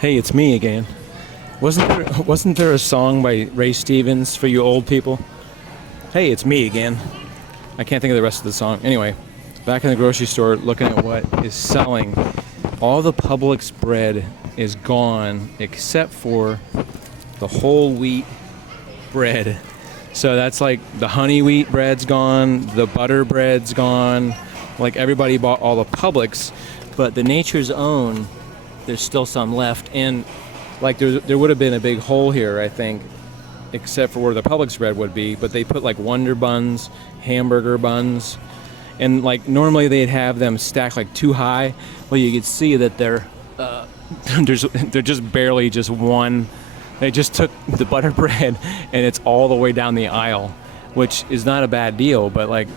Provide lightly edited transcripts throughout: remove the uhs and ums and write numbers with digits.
Hey, it's me again. Wasn't there a song by Ray Stevens for you old people? Hey, it's me again. I can't think of the rest of the song. Anyway, back in the grocery store looking at what is selling. All the Publix bread is gone except for the whole wheat bread. So that's like the honey wheat bread's gone, the butter bread's gone. Like everybody bought all the Publix, but the Nature's Own, there's still some left. And like there would have been a big hole here, I think, except for where the Publix bread would be. But they put like Wonder Buns, hamburger buns, and like normally they'd have them stacked like too high. Well, you could see that they're just barely just one. They just took the butter bread and it's all the way down the aisle, which is not a bad deal. But like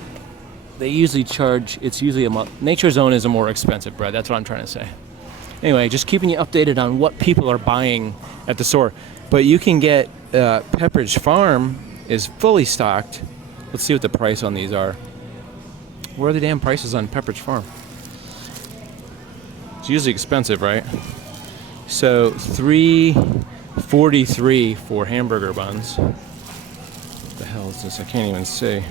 they usually charge, it's usually Nature's Own is a more expensive bread. That's what I'm trying to say. Anyway, just keeping you updated on what people are buying at the store. But you can get Pepperidge Farm is fully stocked. Let's see what the price on these are. Where are the damn prices on Pepperidge Farm? It's usually expensive, right? So $3.43 for hamburger buns. What the hell is this? I can't even see.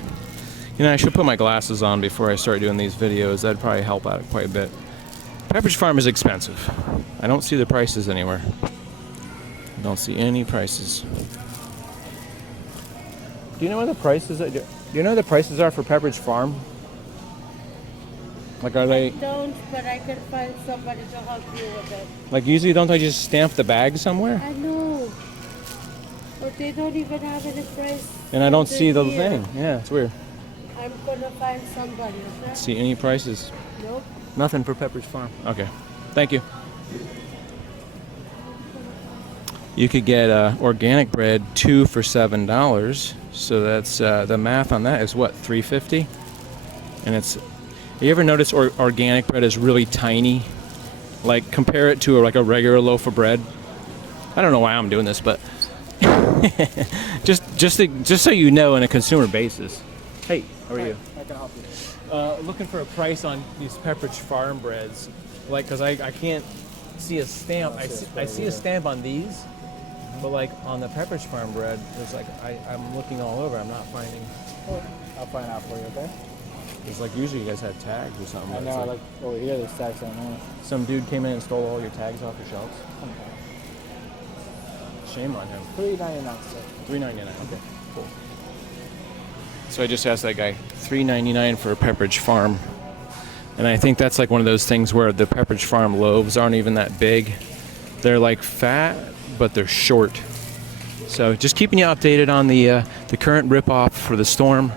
You know, I should put my glasses on before I start doing these videos. That'd probably help out quite a bit. Pepperidge Farm is expensive. I don't see the prices anywhere. I don't see any prices. Do you know what the prices are? Do you know what the prices are for Pepperidge Farm? Like, are they? I don't, but I can find somebody to help you with it. Like, usually don't they just stamp the bag somewhere? I know, but they don't even have any price. And I don't see the here. thing. Yeah, it's weird. I'm gonna find somebody. Okay? See any prices? Nope. Nothing for Pepperidge Farm. Okay, thank you. You could get organic bread 2 for $7. So that's the math on that is what, $3.50? And it's. You ever notice organic bread is really tiny? Like compare it to like a regular loaf of bread. I don't know why I'm doing this, but just so you know, on a consumer basis. Hey, how are you? I can help you. Looking for a price on these Pepperidge Farm breads, like, cause I can't see a stamp. I see a stamp on these, but like on the Pepperidge Farm bread, there's like I'm looking all over. I'm not finding. I'll find out for you, okay? It's like usually you guys had tags or something. I know, like over here there's tags on there. Some dude came in and stole all your tags off your shelves. Shame on him. $3.99, sir. $3.99. Okay, cool. So I just asked that guy, $3.99 for a Pepperidge Farm. And I think that's like one of those things where the Pepperidge Farm loaves aren't even that big. They're like fat, but they're short. So just keeping you updated on the current ripoff for the Storm.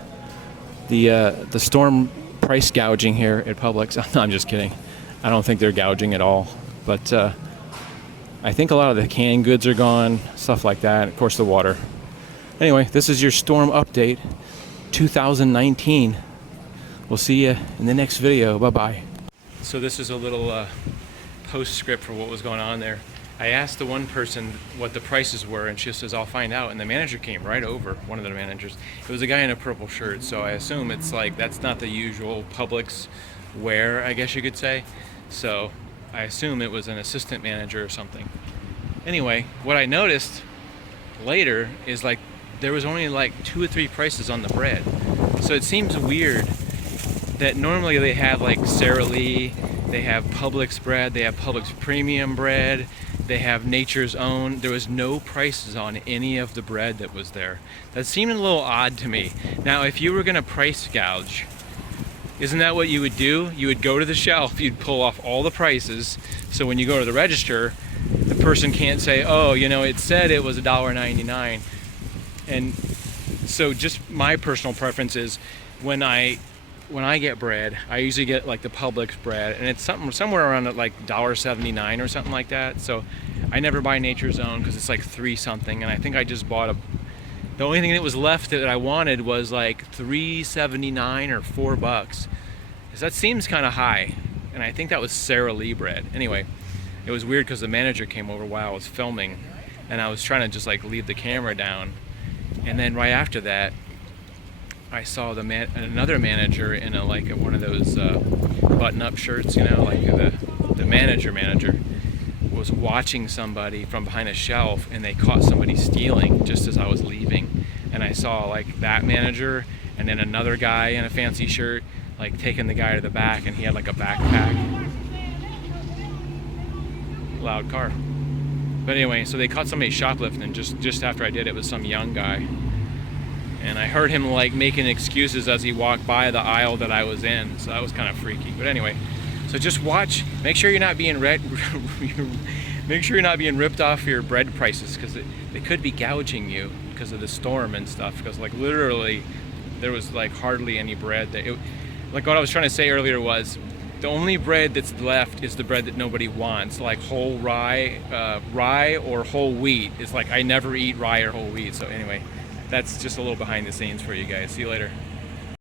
The Storm price gouging here at Publix. No, I'm just kidding. I don't think they're gouging at all. But I think a lot of the canned goods are gone, stuff like that. Of course, the water. Anyway, this is your Storm update 2019. We'll see you in the next video. Bye-bye. So this is a little postscript for what was going on there. I asked the one person what the prices were, and she says, I'll find out. And the manager came right over, one of the managers. It was a guy in a purple shirt, so I assume it's like, that's not the usual Publix wear, I guess you could say. So I assume it was an assistant manager or something. Anyway, what I noticed later is like, there was only like 2 or 3 prices on the bread. So it seems weird that normally they have like Sara Lee, they have Publix bread, they have Publix premium bread, they have Nature's Own. There was no prices on any of the bread that was there. That seemed a little odd to me. Now, if you were gonna price gouge, isn't that what you would do? You would go to the shelf, you'd pull off all the prices, so when you go to the register, the person can't say, oh, you know, it said it was $1.99. And so just my personal preference is when I get bread, I usually get like the Publix bread, and it's somewhere around at like $1.79 or something like that. So I never buy Nature's Own because it's like 3 something, and I think I just bought the only thing that was left that I wanted was like $3.79 or $4. Because that seems kind of high, and I think that was Sara Lee bread. Anyway, it was weird because the manager came over while I was filming, and I was trying to just like leave the camera down, and then right after that I saw another manager in one of those button-up shirts, you know, like the manager was watching somebody from behind a shelf, and they caught somebody stealing just as I was leaving. And I saw like that manager and then another guy in a fancy shirt like taking the guy to the back, and he had like a backpack. Loud car. But anyway, so they caught somebody shoplifting just after I did. It was some young guy. And I heard him like making excuses as he walked by the aisle that I was in. So that was kind of freaky. But anyway, so just watch. Make sure you're not being make sure you're not being ripped off your bread prices, because they could be gouging you because of the storm and stuff. Because like literally, there was like hardly any bread. Like what I was trying to say earlier was, the only bread that's left is the bread that nobody wants, like whole rye or whole wheat. It's like I never eat rye or whole wheat. So anyway, that's just a little behind the scenes for you guys. See you later.